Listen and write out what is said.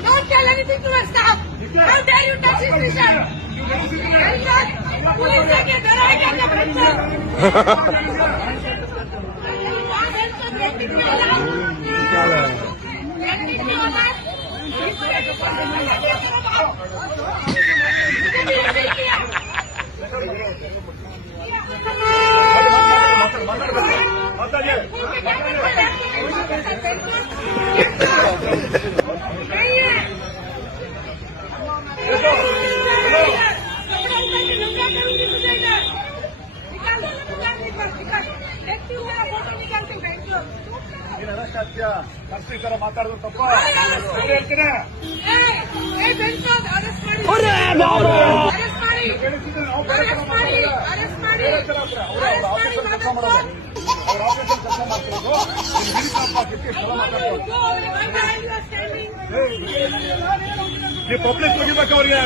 Don't tell anything to our staff. How dare you touch his vision? Police लेके डराएगा क्या बच्चा? ತರ ಮಾತಾಡೋದು ತಪ್ಪ ಹೇಳ್ತೀನಿ. ನೀವು ಪಬ್ಲಿಕ್ ಹೋಗಿಬೇಕು ಅವ್ರಿಗೆ